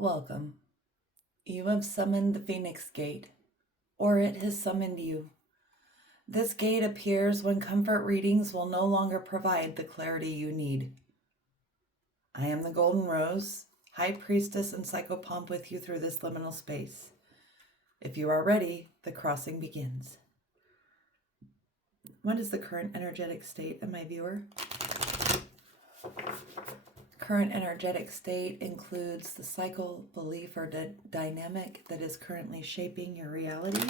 Welcome. You have summoned the Phoenix Gate, or it has summoned you. This gate appears when comfort readings will no longer provide the clarity you need. I am the Golden Rose, High Priestess and Psychopomp with you through this liminal space. If you are ready, the crossing begins. What is the current energetic state of my viewer? Current energetic state includes the cycle, belief, or dynamic that is currently shaping your reality.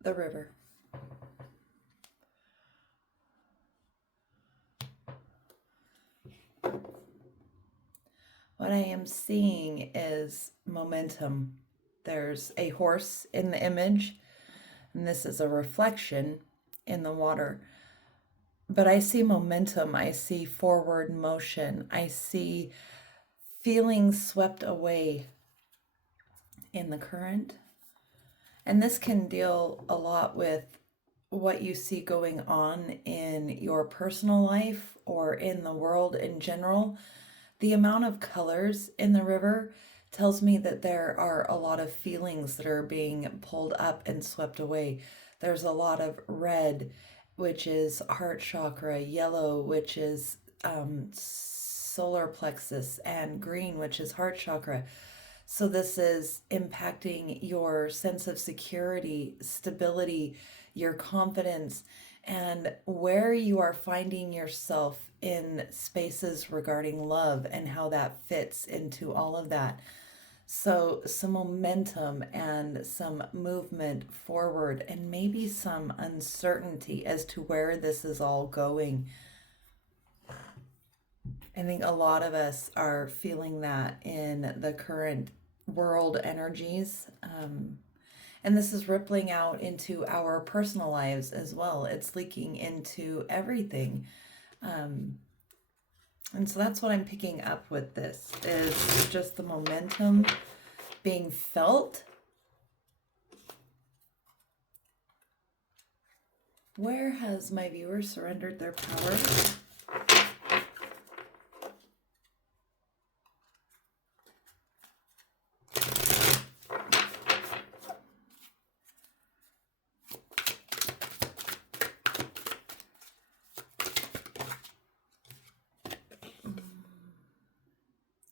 The river. What I am seeing is momentum. There's a horse in the image, and this is a reflection in the water. But I see momentum. I see forward motion. I see feelings swept away in the current. And this can deal a lot with what you see going on in your personal life or in the world in general. The amount of colors in the river tells me that there are a lot of feelings that are being pulled up and swept away. There's a lot of red, which is heart chakra, yellow, which is solar plexus, and green, which is heart chakra. So this is impacting your sense of security, stability, your confidence, and where you are finding yourself in spaces regarding love and how that fits into all of that. So some momentum and some movement forward and maybe some uncertainty as to where this is all going. I think a lot of us are feeling that in the current world energies. And this is rippling out into our personal lives as well. It's leaking into everything. And so that's what I'm picking up with this, is just the momentum being felt. Where has my viewer surrendered their power?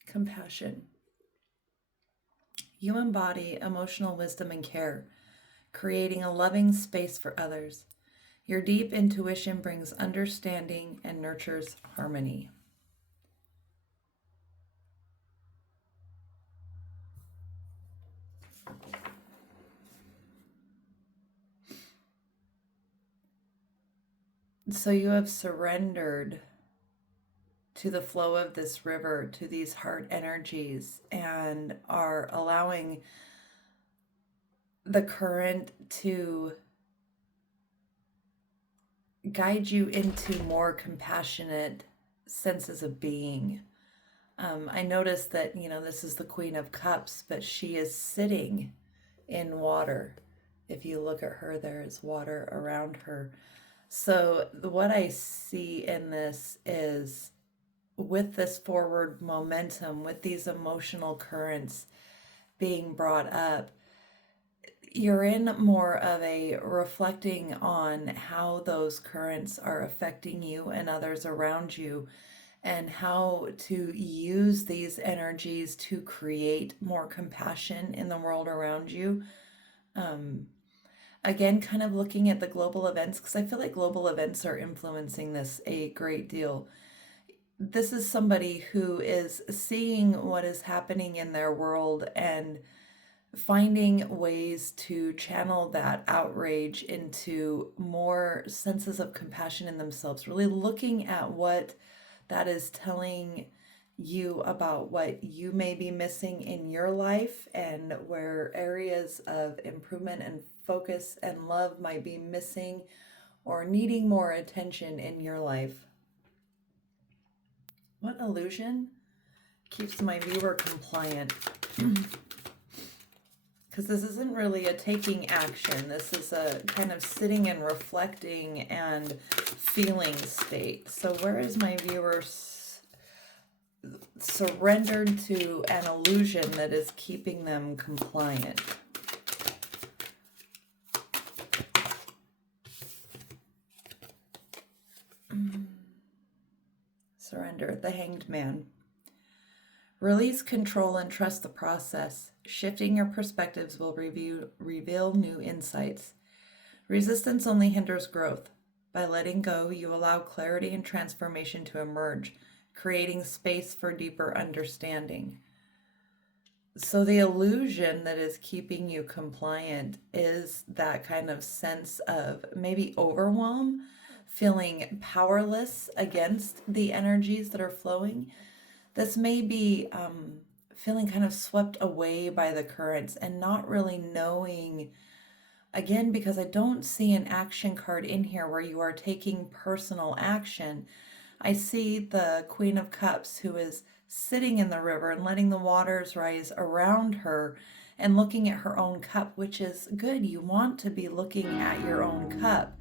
Compassion. You embody emotional wisdom and care, creating a loving space for others. Your deep intuition brings understanding and nurtures harmony. So you have surrendered to the flow of this river, to these heart energies, and are allowing the current to guide you into more compassionate senses of being. I noticed that, this is the Queen of Cups, but she is sitting in water. If you look at her, there is water around her. So what I see in this is, with this forward momentum, with these emotional currents being brought up, you're in more of a reflecting on how those currents are affecting you and others around you, and how to use these energies to create more compassion in the world around you. Again, kind of looking at the global events, because I feel like global events are influencing this a great deal. This is somebody who is seeing what is happening in their world and finding ways to channel that outrage into more senses of compassion in themselves, really looking at what that is telling you about what you may be missing in your life and where areas of improvement and focus and love might be missing or needing more attention in your life. What illusion keeps my viewer compliant? Because this isn't really a taking action. This is a kind of sitting and reflecting and feeling state. So where is my viewer surrendered to an illusion that is keeping them compliant? Surrender, the Hanged Man. Release control and trust the process. Shifting your perspectives will reveal new insights. Resistance only hinders growth. By letting go, you allow clarity and transformation to emerge, creating space for deeper understanding. So the illusion that is keeping you compliant is that kind of sense of maybe overwhelm, feeling powerless against the energies that are flowing. This may be feeling kind of swept away by the currents and not really knowing, again, because I don't see an action card in here where you are taking personal action. I see the Queen of Cups, who is sitting in the river and letting the waters rise around her and looking at her own cup, which is good. You want to be looking at your own cup.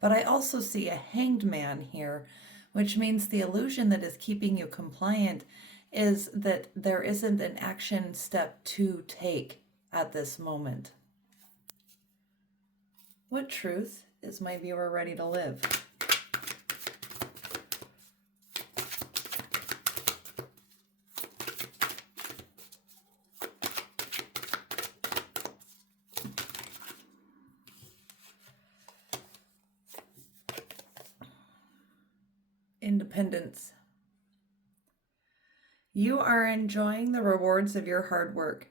But I also see a Hanged Man here, which means the illusion that is keeping you compliant is that there isn't an action step to take at this moment. What truth is my viewer ready to live? Independence. You are enjoying the rewards of your hard work.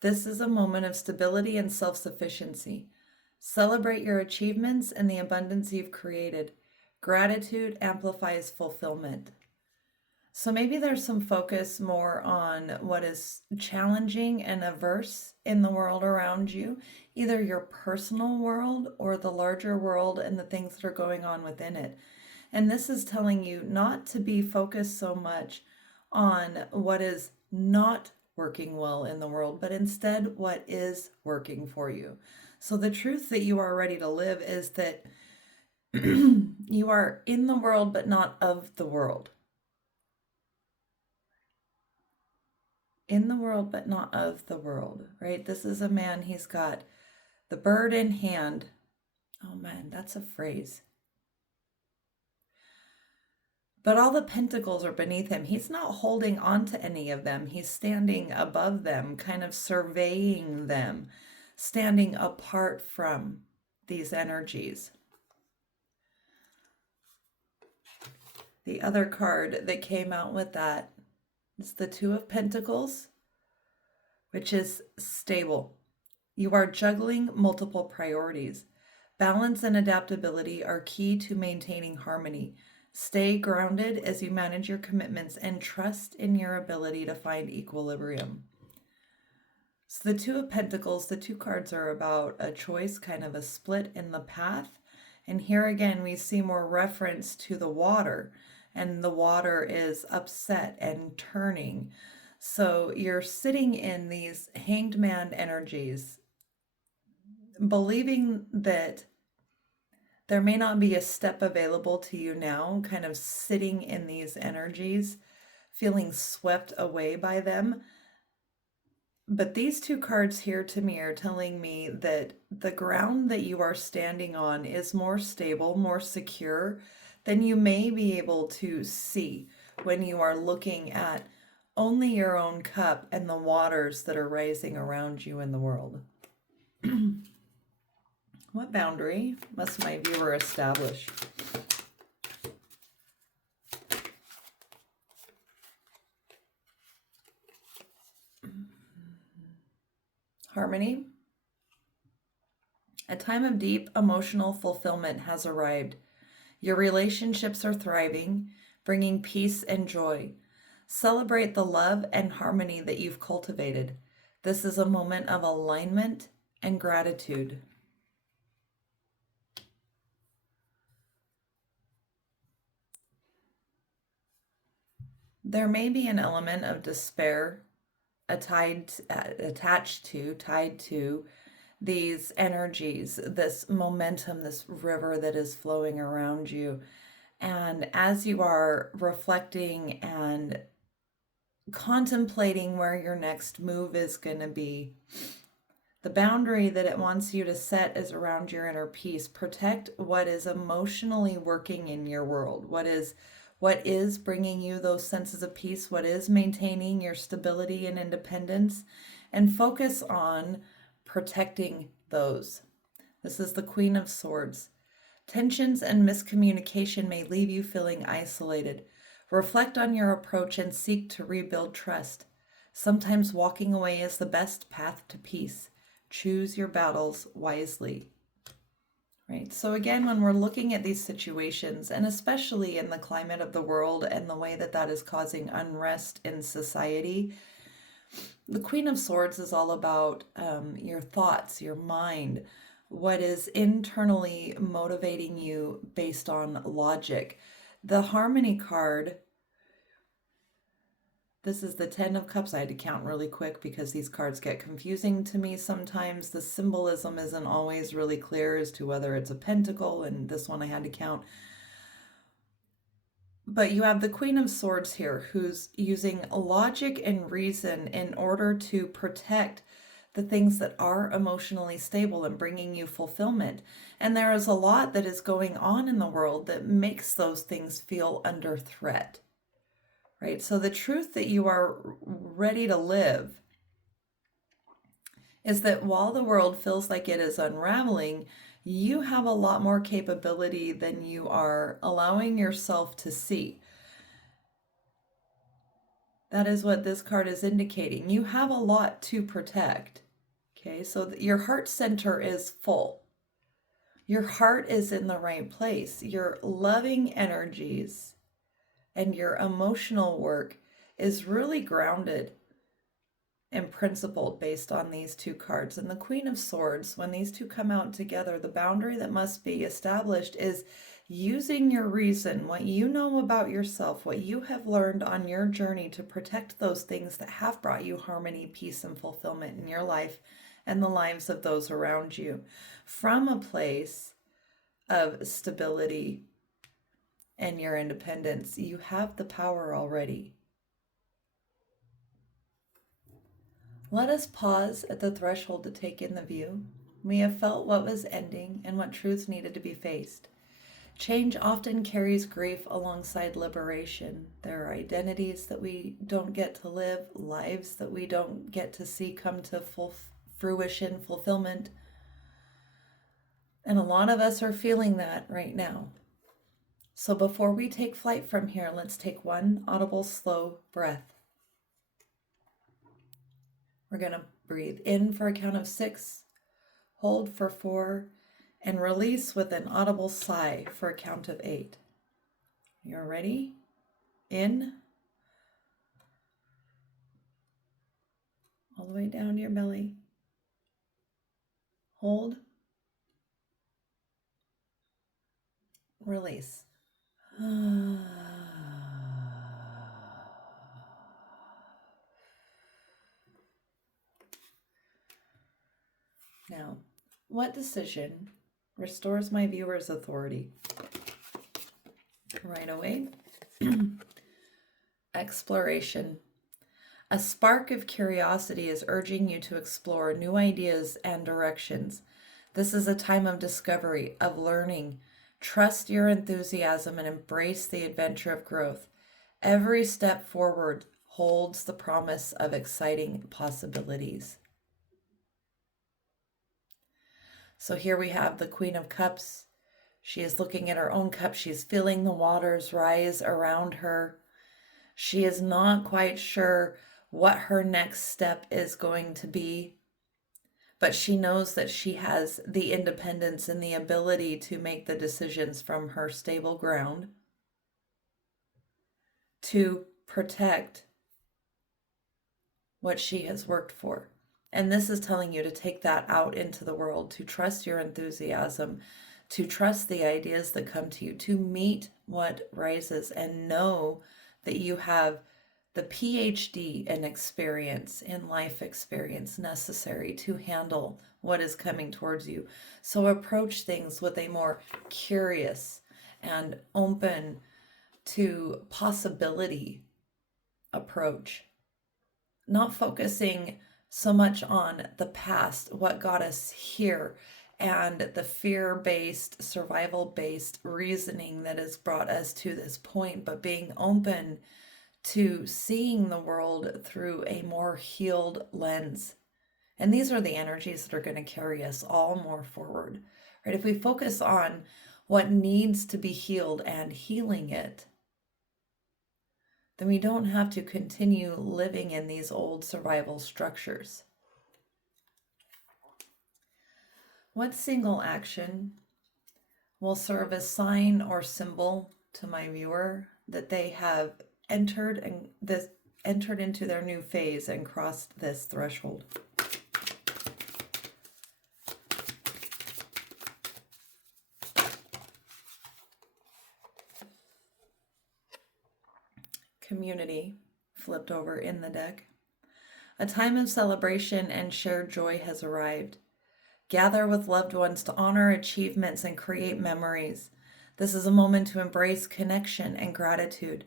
This is a moment of stability and self-sufficiency. Celebrate your achievements and the abundance you've created. Gratitude amplifies fulfillment. So maybe there's some focus more on what is challenging and averse in the world around you, either your personal world or the larger world and the things that are going on within it. And this is telling you not to be focused so much on what is not working well in the world, but instead what is working for you. So the truth that you are ready to live is that you are in the world, but not of the world. In the world, but not of the world, right? This is a man, he's got the bird in hand. Oh man, that's a phrase. But all the pentacles are beneath him. He's not holding on to any of them. He's standing above them, kind of surveying them, standing apart from these energies. The other card that came out with that is the Two of Pentacles, which is stable. You are juggling multiple priorities. Balance and adaptability are key to maintaining harmony. Stay grounded as you manage your commitments and trust in your ability to find equilibrium. So the Two of Pentacles, the two cards are about a choice, kind of a split in the path. And here again, we see more reference to the water, and the water is upset and turning. So you're sitting in these Hanged Man energies, believing that there may not be a step available to you now, kind of sitting in these energies, feeling swept away by them. But these two cards here to me are telling me that the ground that you are standing on is more stable, more secure than you may be able to see when you are looking at only your own cup and the waters that are rising around you in the world. What boundary must my viewer establish? Harmony. A time of deep emotional fulfillment has arrived. Your relationships are thriving, bringing peace and joy. Celebrate the love and harmony that you've cultivated. This is a moment of alignment and gratitude. There may be an element of despair attached to, tied to these energies, this momentum, this river that is flowing around you. And as you are reflecting and contemplating where your next move is going to be, the boundary that it wants you to set is around your inner peace. Protect what is emotionally working in your world. What is bringing you those senses of peace? What is maintaining your stability and independence? And focus on protecting those. This is the Queen of Swords. Tensions and miscommunication may leave you feeling isolated. Reflect on your approach and seek to rebuild trust. Sometimes walking away is the best path to peace. Choose your battles wisely. Right? So again, when we're looking at these situations, and especially in the climate of the world and the way that that is causing unrest in society, the Queen of Swords is all about your thoughts, your mind, what is internally motivating you based on logic. The Harmony card, this is the 10 of Cups. I had to count really quick because these cards get confusing to me sometimes. The symbolism isn't always really clear as to whether it's a pentacle, and this one I had to count. But you have the Queen of Swords here, who's using logic and reason in order to protect the things that are emotionally stable and bringing you fulfillment. And there is a lot that is going on in the world that makes those things feel under threat. Right? So the truth that you are ready to live is that while the world feels like it is unraveling, you have a lot more capability than you are allowing yourself to see. That is what this card is indicating. You have a lot to protect. Okay, so your heart center is full. Your heart is in the right place. Your loving energies and your emotional work is really grounded and principled based on these two cards. And the Queen of Swords, when these two come out together, the boundary that must be established is using your reason, what you know about yourself, what you have learned on your journey to protect those things that have brought you harmony, peace, and fulfillment in your life and the lives of those around you, from a place of stability and your independence. You have the power already. Let us pause at the threshold to take in the view. We have felt what was ending and what truths needed to be faced. Change often carries grief alongside liberation. There are identities that we don't get to live, lives that we don't get to see come to full fruition, fulfillment. And a lot of us are feeling that right now. So before we take flight from here, let's take one audible, slow breath. We're going to breathe in for a count of 6, hold for 4, and release with an audible sigh for a count of 8. You're ready? In. All the way down to your belly. Hold. Release. Now, what decision restores my viewer's authority? Right away. Exploration. A spark of curiosity is urging you to explore new ideas and directions. This is a time of discovery, of learning. Trust your enthusiasm and embrace the adventure of growth. Every step forward holds the promise of exciting possibilities. So here we have the Queen of Cups. She is looking at her own cup. She's feeling the waters rise around her. She is not quite sure what her next step is going to be, but she knows that she has the independence and the ability to make the decisions from her stable ground, to protect what she has worked for. And this is telling you to take that out into the world, to trust your enthusiasm, to trust the ideas that come to you, to meet what rises, and know that you have the PhD in experience, in life experience necessary to handle what is coming towards you. So approach things with a more curious and open to possibility approach, not focusing so much on the past, what got us here, and the fear-based, survival-based reasoning that has brought us to this point, but being open to seeing the world through a more healed lens. And these are the energies that are going to carry us all more forward, right? If we focus on what needs to be healed and healing it, then we don't have to continue living in these old survival structures. What single action will serve as sign or symbol to my viewer that they have entered into their new phase and crossed this threshold? Community flipped over in the deck. A time of celebration and shared joy has arrived. Gather with loved ones to honor achievements and create memories. This is a moment to embrace connection and gratitude.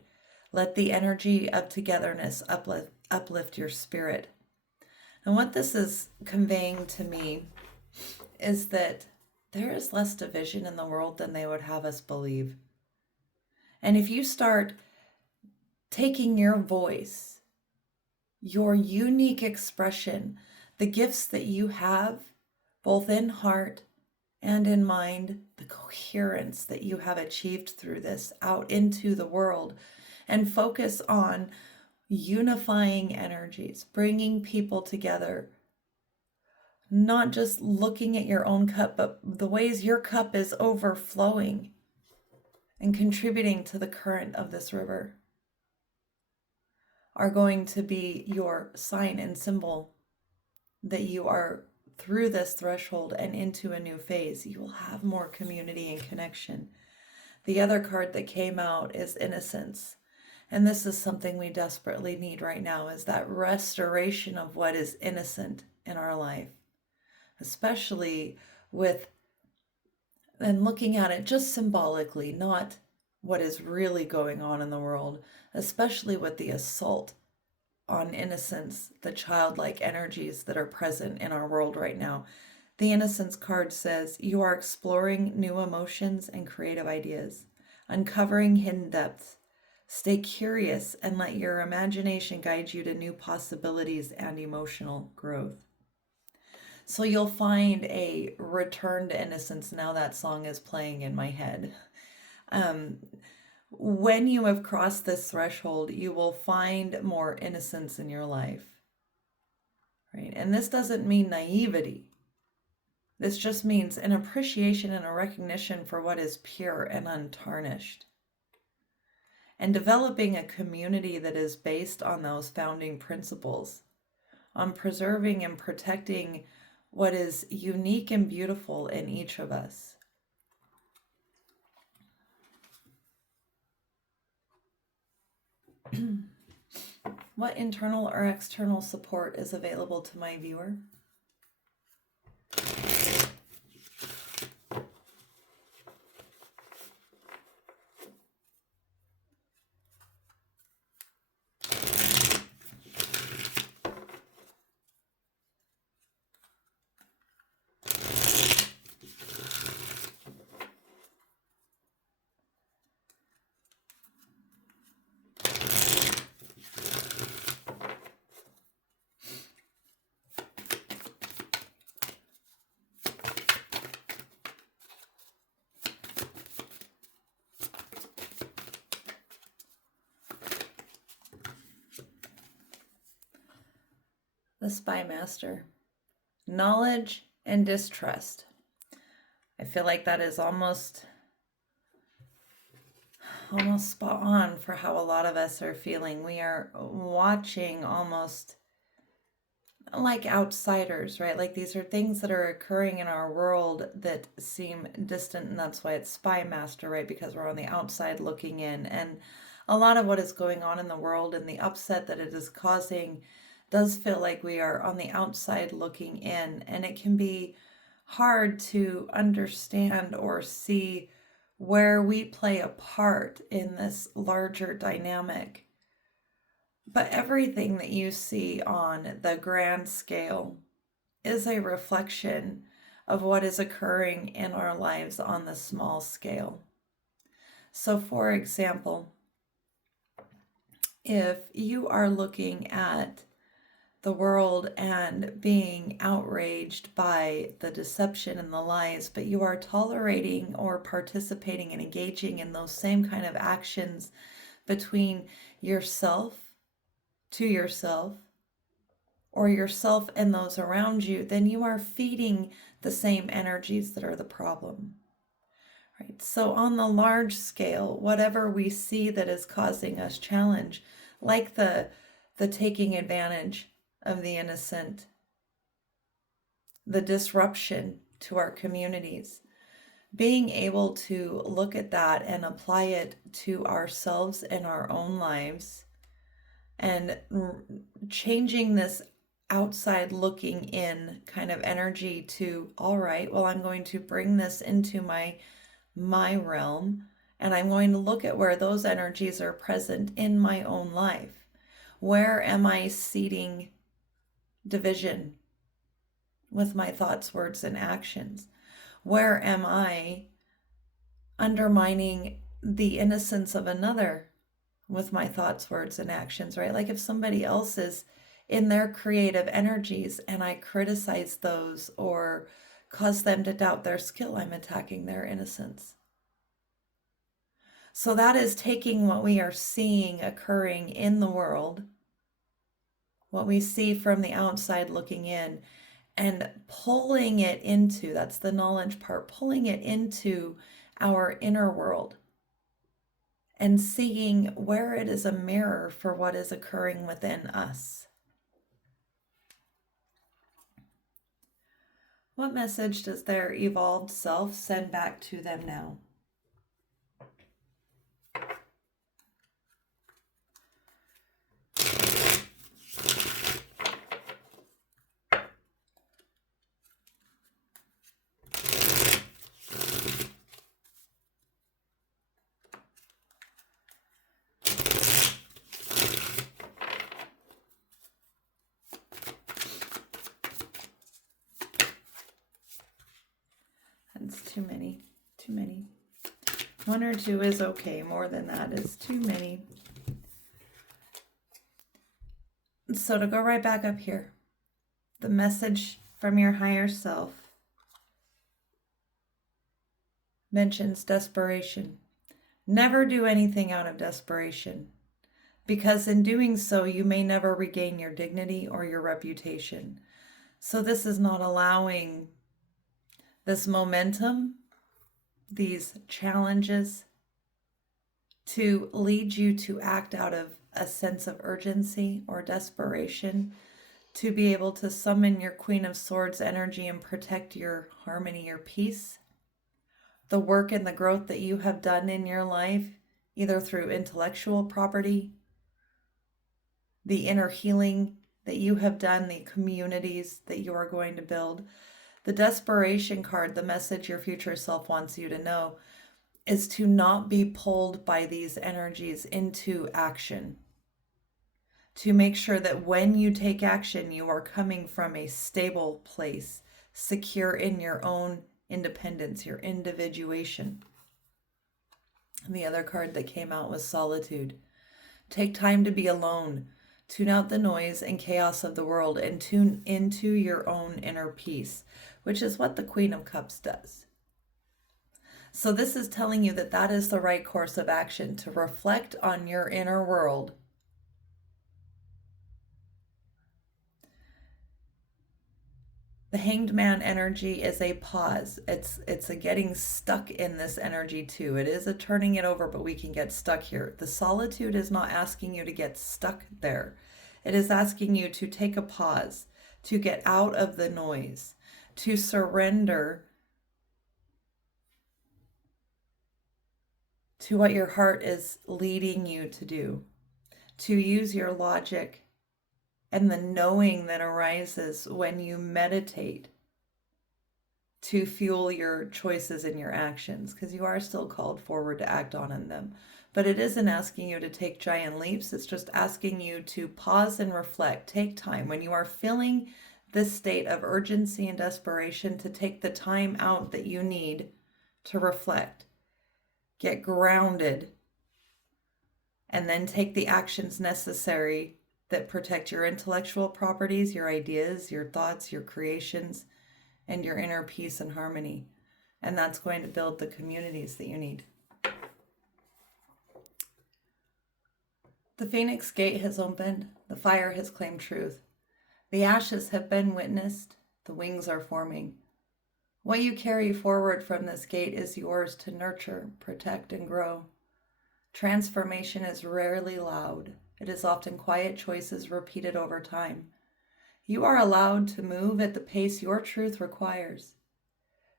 Let the energy of togetherness uplift your spirit. And what this is conveying to me is that there is less division in the world than they would have us believe. And if you start taking your voice, your unique expression, the gifts that you have, both in heart and in mind, the coherence that you have achieved through this out into the world, and focus on unifying energies, bringing people together, not just looking at your own cup, but the ways your cup is overflowing and contributing to the current of this river, are going to be your sign and symbol that you are through this threshold and into a new phase. You will have more community and connection. The other card that came out is innocence. And this is something we desperately need right now, is that restoration of what is innocent in our life, especially with, and looking at it just symbolically, not what is really going on in the world, especially with the assault on innocence, the childlike energies that are present in our world right now. The innocence card says, you are exploring new emotions and creative ideas, uncovering hidden depths. Stay curious and let your imagination guide you to new possibilities and emotional growth. So you'll find a return to innocence. Now that song is playing in my head. When you have crossed this threshold, you will find more innocence in your life, right? And this doesn't mean naivety. This just means an appreciation and a recognition for what is pure and untarnished. And developing a community that is based on those founding principles, on preserving and protecting what is unique and beautiful in each of us. What internal or external support is available to my viewer? The Spy Master. Knowledge and distrust. I feel like that is almost almost spot on for how a lot of us are feeling. We are watching almost like outsiders, right? Like these are things that are occurring in our world that seem distant, and that's why it's Spy Master, right? Because we're on the outside looking in. And a lot of what is going on in the world and the upset that it is causing does feel like we are on the outside looking in, and it can be hard to understand or see where we play a part in this larger dynamic. But everything that you see on the grand scale is a reflection of what is occurring in our lives on the small scale. So, for example, if you are looking at the world and being outraged by the deception and the lies, but you are tolerating or participating and engaging in those same kind of actions between yourself to yourself or yourself and those around you, then you are feeding the same energies that are the problem. Right? So on the large scale, whatever we see that is causing us challenge, like the taking advantage of the innocent, the disruption to our communities, being able to look at that and apply it to ourselves and our own lives, and changing this outside looking in kind of energy to, all right, well, I'm going to bring this into my realm, and I'm going to look at where those energies are present in my own life. Where am I seeding division with my thoughts, words, and actions? Where am I undermining the innocence of another with my thoughts, words, and actions, right? Like if somebody else is in their creative energies and I criticize those or cause them to doubt their skill, I'm attacking their innocence. So that is taking what we are seeing occurring in the world, what we see from the outside looking in, and pulling it into, that's the knowledge part, pulling it into our inner world and seeing where it is a mirror for what is occurring within us. What message does their evolved self send back to them now? That's too many. Too many. One or two is okay. More than that is too many. So to go right back up here, the message from your higher self mentions desperation. Never do anything out of desperation, because in doing so, you may never regain your dignity or your reputation. So this is not allowing this momentum, these challenges, to lead you to act out of a sense of urgency or desperation, to be able to summon your Queen of Swords energy and protect your harmony, your peace, the work and the growth that you have done in your life, either through intellectual property, the inner healing that you have done, the communities that you are going to build. The desperation card, the message your future self wants you to know, is to not be pulled by these energies into action. To make sure that when you take action, you are coming from a stable place, secure in your own independence, your individuation. And the other card that came out was solitude. Take time to be alone. Tune out the noise and chaos of the world and tune into your own inner peace, which is what the Queen of Cups does. So this is telling you that that is the right course of action, to reflect on your inner world The Hanged Man energy is a pause. It's a getting stuck in this energy too. It is a turning it over, but we can get stuck here. The Solitude is not asking you to get stuck there. It is asking you to take a pause, to get out of the noise, to surrender to what your heart is leading you to do, to use your logic and the knowing that arises when you meditate to fuel your choices and your actions, because you are still called forward to act on them. But it isn't asking you to take giant leaps. It's just asking you to pause and reflect. Take time when you are feeling this state of urgency and desperation, to take the time out that you need to reflect, get grounded, and then take the actions necessary that protect your intellectual properties, your ideas, your thoughts, your creations, and your inner peace and harmony. And that's going to build the communities that you need. The Phoenix Gate has opened. The fire has claimed truth. The ashes have been witnessed. The wings are forming. What you carry forward from this gate is yours to nurture, protect, and grow. Transformation is rarely loud. It is often quiet choices repeated over time. You are allowed to move at the pace your truth requires.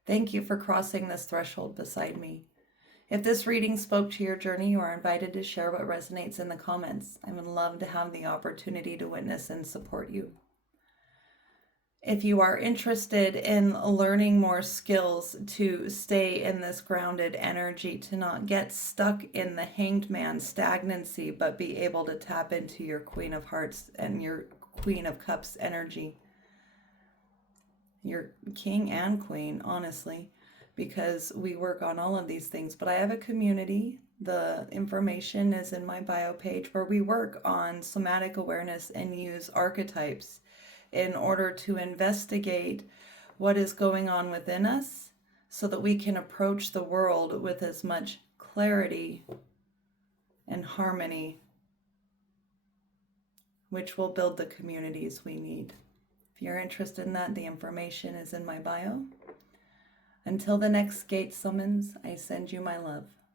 Thank you for crossing this threshold beside me. If this reading spoke to your journey, you are invited to share what resonates in the comments. I would love to have the opportunity to witness and support you. If you are interested in learning more skills to stay in this grounded energy, to not get stuck in the Hanged Man stagnancy, but be able to tap into your Queen of Hearts and your Queen of Cups energy, your King and Queen, honestly, because we work on all of these things. But I have a community. The information is in my bio page, where we work on somatic awareness and use archetypes in order to investigate what is going on within us, so that we can approach the world with as much clarity and harmony, which will build the communities we need. If you're interested in that, the information is in my bio. Until the next gate summons, I send you my love.